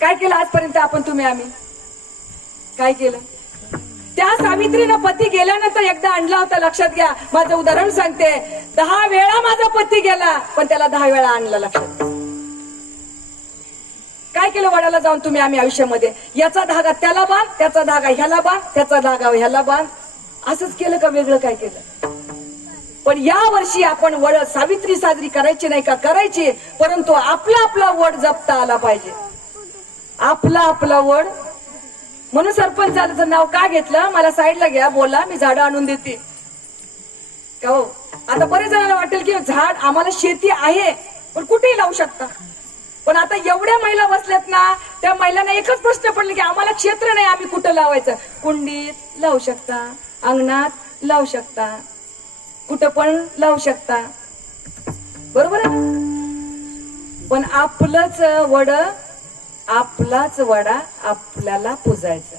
काय केलं आजपर्यंत आपण तुम्ही आम्ही काय केलं? त्या सावित्रीनं पती गेल्यानंतर एकदा आणला होता, लक्षात घ्या. माझं उदाहरण सांगते. 10 वेळा माझा पती गेला, पण त्याला 10 वेळा आणलं. लक्षात काय केलं वडाला जाऊन तुम्ही आम्ही आयुष्यामध्ये? याचा धागा त्याला बांध, त्याचा धागा ह्याला बांध, त्याचा धागा ह्याला बांध. असंच केलं का? वेगळं काय केलं? पण या वर्षी आपण वड सावित्री साजरी करायची नाही का? करायची, परंतु आपला आपला वड जपता आला पाहिजे. आपला आपला वड. म्हणून सरपंचाचं नाव का घेतलं? मला साईडला घ्या, बोला, मी झाडं आणून देते. का हो? आता बरेच जणांना वाटेल की झाड, आम्हाला शेती आहे पण कुठेही लावू शकता. पण आता एवढ्या महिला बसल्यात ना, त्या महिलांना एकच प्रश्न पडले की आम्हाला क्षेत्र नाही, आम्ही कुठं लावायचं? कुंडीत लावू शकता, अंगणात लावू शकता, कुठं पण लावू शकता, बरोबर आहे. पण आपलंच वड, आपलाच वडा आपल्याला पूजायचा.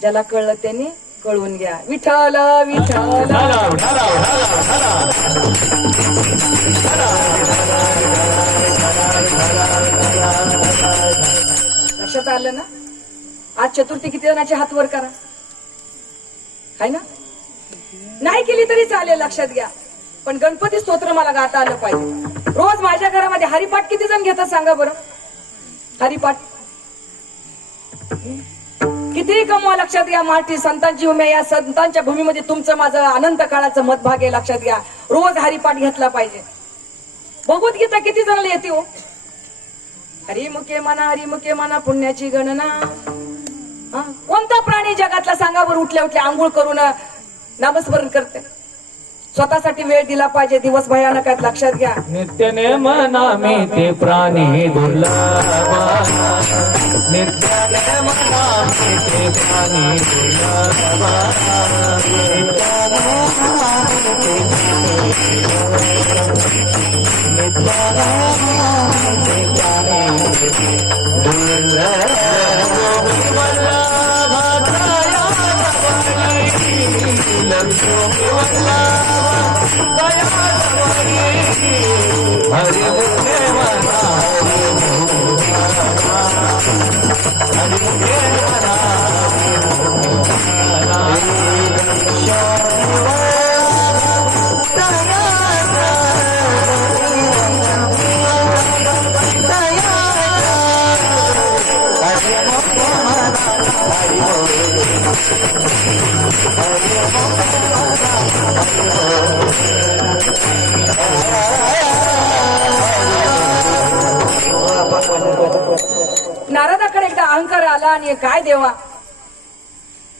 ज्याला कळलं त्याने कळून घ्या. विठ्ठल विठ्ठल. लक्षात आलं ना? आज चतुर्थी किती जणांचे हात वर करा, आहे ना? नाही केली तरी चालेल, लक्षात घ्या. पण गणपती स्तोत्र मला गाता आलं पाहिजे. रोज माझ्या घरामध्ये हरिपाठ किती जण घेतात सांगा बरं? हरिपाठ कितीही कमवा, लक्षात घ्या. मराठी संतांची भूमी, या संतांच्या भूमीमध्ये तुमचं माझं अनंत काळाचं मतभाग आहे. लक्षात घ्या. रोज हरिपाठ घेतला पाहिजे. भगवद्गीता किती जणांना येते हो? हरिमुखे म्हणा पुण्याची गणना. कोणता प्राणी जगातला सांगा बरं उठल्या उठल्या आंघोळ करून नामस्मरण करते? स्वतःसाठी वेळ दिला पाहिजे. दिवस भयानक आहेत, लक्षात घ्या. नित्य नेम नामी ते प्राणी दुर्लभ, नित्य नेम नामी ते प्राणी नारदाकडे एकदा अहंकार आला आणि काय देवा,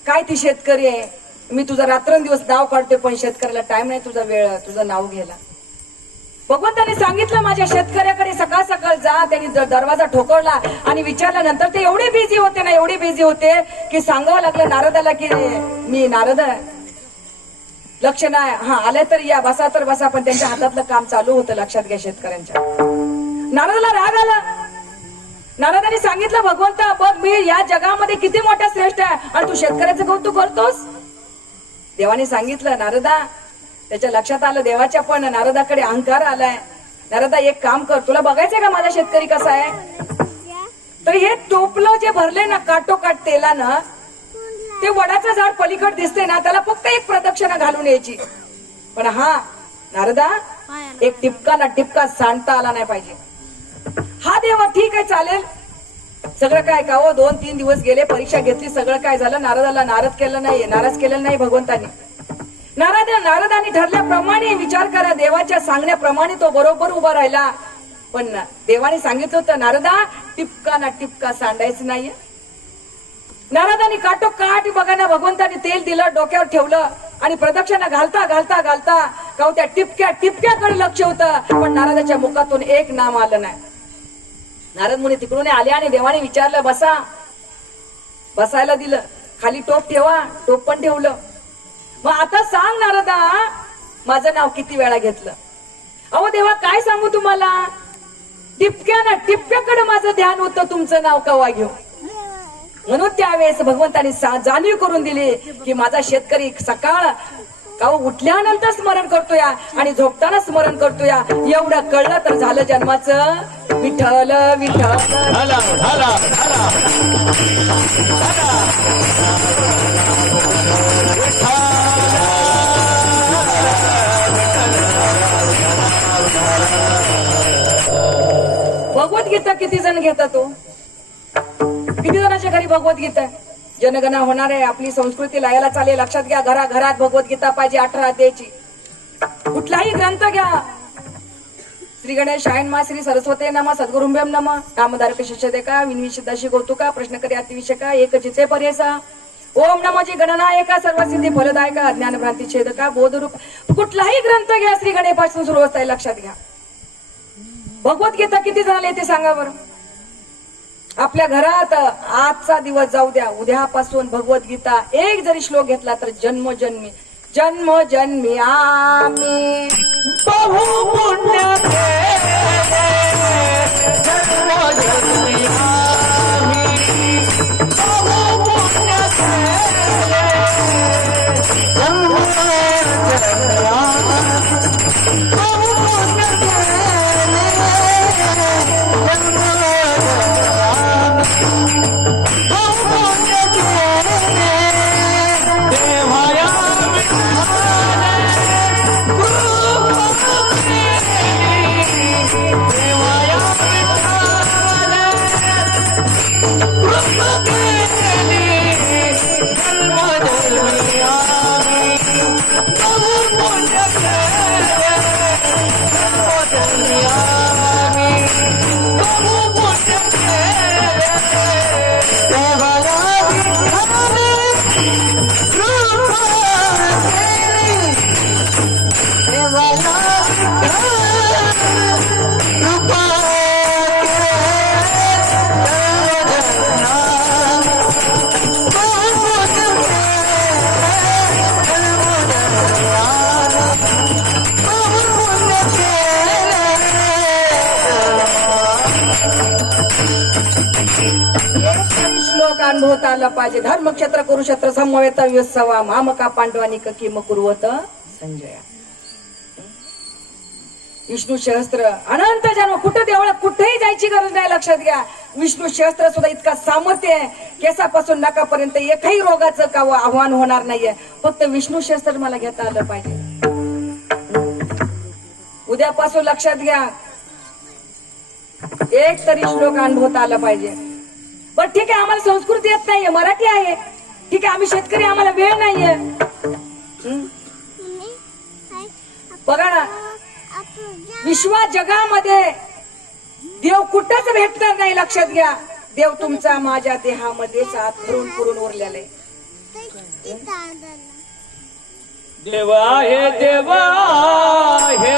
काय ती शेतकरी आहे, मी तुझा रात्रंदिवस नाव काढते पण शेतकऱ्याला टाइम नाही, तुझा वेळ, तुझं नाव घ्यायला. भगवंताने सांगितलं माझ्या शेतकऱ्याकडे सकाळ सकाळ जा. त्यांनी दरवाजा ठोकवला आणि विचारल्यानंतर ते एवढे बिझी होते ना, एवढे बिझी होते की सांगावं लागलं नारदाला की मी नारद आहे, लक्ष नाही. हा आले तर या, बसा तर बसा. पण त्यांच्या हातातलं काम चालू होतं, लक्षात घ्या. शेतकऱ्यांच्या नारदाला राग आला. नारदाने सांगितलं भगवंता बघ, मी या जगामध्ये किती मोठा श्रेष्ठ आहे आणि तू शेतकऱ्याचं कौतुक करतोस. देवाने सांगितलं नारदा, त्याच्या लक्षात आलं देवाच्या पण नारदाकडे अहंकार आलाय. नारदा एक काम कर, तुला बघायचंय का माझा शेतकरी कसा आहे? तर हे टोपलं जे भरले ना काटोकाट तेलानं, ते वडाचं झाड पलीकड दिसते ना, त्याला फक्त एक प्रदक्षिणा घालून यायची. पण हा नारदा, एक टिपका ना टिपका सांडता आला नाही पाहिजे. हा देवा ठीक आहे चालेल, सगळं काय का हो. 2-3 दिवस गेले, परीक्षा घेतली, सगळं काय झालं. नारदाला नाराज केलं नाही भगवंतानी. नारदाने ठरल्याप्रमाणे विचार करा, देवाच्या सांगण्याप्रमाणे तो बरोबर उभा राहिला. पण देवाने सांगितलं होतं नारदा, टिपका ना टिपका सांडायचं नाहीये. नारदाने काटोकाठ बघा ना, भगवंताने तेल दिलं, डोक्यावर ठेवलं आणि प्रदक्षिणा घालता घालता घालता का त्या टिपक्याकडे लक्ष होतं. पण नारदाच्या मुखातून एक नाम आलं नाही. नारद मुनी तिकडून आले आणि देवाने विचारलं बसा. बसायला दिलं. खाली टोप ठेवा, टोप पण ठेवलं. मग आता सांग नारदा, माझं नाव किती वेळा घेतलं? अहो देवा काय सांगू तुम्हाला, टिपक्याकडे माझं ध्यान होतं, तुमचं नाव कवा घेऊ. म्हणून त्यावेळेस भगवंताने जाणीव करून दिली की माझा शेतकरी सकाळ का हो, उठल्यानंतर स्मरण करतोया आणि झोपताना स्मरण करतोया. एवढं कळलं तर झालं जन्माचं. विठ्ठल विठ्ठल. झाला झाला झाला भगवद्गीता किती जण घेतात तो? किती जणांच्या घरी भगवद्गीता आहे? जनगणना होणार आहे. आपली संस्कृती लायाला चालेल. लक्षात घ्या, घराघरात भगवद्गीता पाहिजे. 18 अध्यायाची. कुठलाही ग्रंथ घ्या. श्री गणेश मा श्री सरस्वती नम सद्गुरुभ्यम नम कामधारक शिष्यदेका विनिविषदाशी कौतुका प्रश्नकरी अतिविषका एक चिते परेसा ओम नमोजी गणनायका सर्वसिद्धी फलदायका ज्ञान भ्रांती छेदका बोधरूप. कुठलाही ग्रंथ घ्या, श्री गणेपासून सुरू असताय. लक्षात घ्या. भगवद्गीता किती जणांना येते सांगा बरं? आपल्या घरात आजचा दिवस जाऊ द्या, उद्यापासून भगवद्गीता एक जरी श्लोक घेतला तर जन्मोजन्मी जन्मोजन्मी आम्ही बहु पुण्य जन्मोजन्मी आम्ही बहु पुण्य श्लोक अनुभवत आला पाहिजे. धर्मक्षेत्र कुरुक्षेत्र समवेत व्यसवा मामका पांडवानी किम कुर्वत संजया. विष्णू सहस्त्र अनंत जन्म. कुठं देवळात कुठेही जायची गरज नाही. लक्षात घ्या. विष्णू सहस्त्र सुद्धा इतका सामर्थ्य आहे. केसापासून नाकापर्यंत एकही रोगाचं का आव्हान होणार नाहीये. फक्त विष्णू सहस्त्र मला घेता आलं पाहिजे. उद्यापासून लक्षात घ्या, एक तरी श्लोक अनुभवता आला पाहिजे. बर ठीक आहे, आम्हाला संस्कृती येत नाहीये, मराठी आहे. ठीक आहे, आम्ही शेतकरी, आम्हाला वेळ नाहीये. बघा ना, विश्वा जगामध्ये देव कुठंच भेटणार नाही. लक्षात घ्या, देव तुमचा माझ्या देहामध्येच आत भरून पुरून उरलेला आहे. देवा हे देवा हे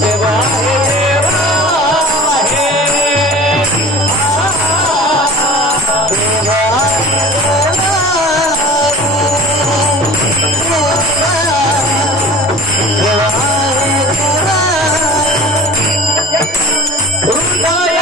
देवा हे देवा हे हृदय